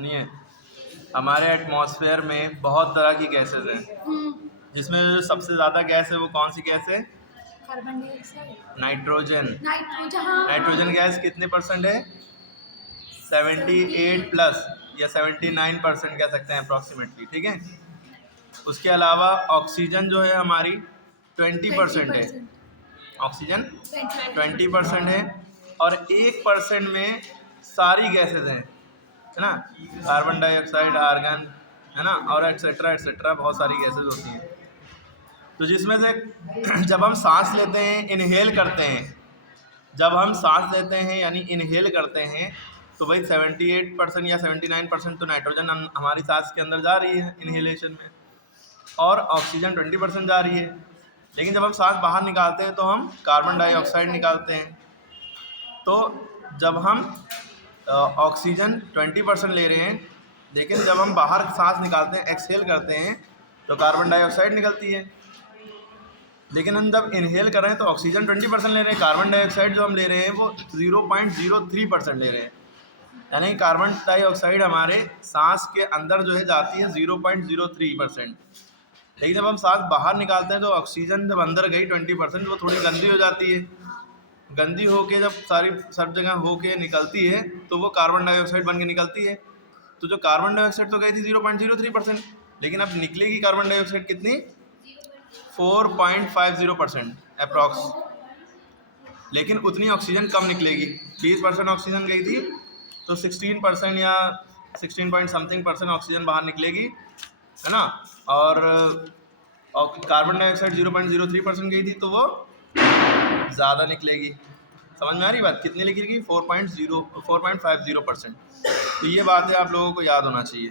सुनिए, हमारे एटमॉस्फेयर में बहुत तरह की गैसेस हैं, जिसमें जो सबसे ज़्यादा गैस है वो कौन सी गैस है? Carbon dioxide, nitrogen. नाइट्रोजन। हाँ, नाइट्रोजन गैस कितने परसेंट है? 78 प्लस या 79% कह सकते हैं अप्रॉक्सीमेटली, ठीक है। उसके अलावा ऑक्सीजन जो है हमारी 20% है। ऑक्सीजन 20% है और 1% में सारी गैसेज हैं, है ना, कार्बन डाइऑक्साइड, आर्गन, है ना, और एक्सेट्रा एक्सेट्रा बहुत सारी गैसेज होती हैं। तो जिसमें से जब हम सांस लेते हैं, इनहेल करते हैं, जब हम सांस लेते हैं यानी इनहेल करते हैं, तो भाई 78% या 79% तो नाइट्रोजन हमारी सांस के अंदर जा रही है इनहेलेशन में, और ऑक्सीजन 20% जा रही है। लेकिन जब हम सांस बाहर निकालते हैं तो हम कार्बन डाइऑक्साइड निकालते हैं। तो जब हम ऑक्सीजन 20% ले रहे हैं, लेकिन जब हम बाहर सांस निकालते हैं, एक्सहेल करते हैं, तो कार्बन डाइऑक्साइड निकलती है। लेकिन हम जब इनहेल कर रहे हैं तो ऑक्सीजन 20% ले रहे हैं, कार्बन डाइऑक्साइड जो हम ले रहे हैं वो 0.03% ले रहे हैं। यानी कार्बन डाइऑक्साइड हमारे सांस के अंदर जो है जाती है 0.03%। लेकिन जब हम सांस बाहर निकालते हैं तो ऑक्सीजन जब अंदर गई 20%, वो थोड़ी गंदी हो जाती है। गंदी होके जब सारी सब जगह होके निकलती है तो वो कार्बन डाइऑक्साइड बन के निकलती है। तो जो कार्बन डाइऑक्साइड तो गई थी 0.03%, लेकिन अब निकलेगी कार्बन डाइऑक्साइड कितनी? 4.50% अप्रॉक्स। लेकिन उतनी ऑक्सीजन कम निकलेगी। 20% ऑक्सीजन गई थी तो 16% या 16 पॉइंट समथिंग % ऑक्सीजन बाहर निकलेगी, है ना। और कार्बन डाइऑक्साइड 0.03% गई थी तो वो ज़्यादा निकलेगी। समझ में आ रही बात? कितनी लिखेगी? 4.50%। तो ये बात है, आप लोगों को याद होना चाहिए।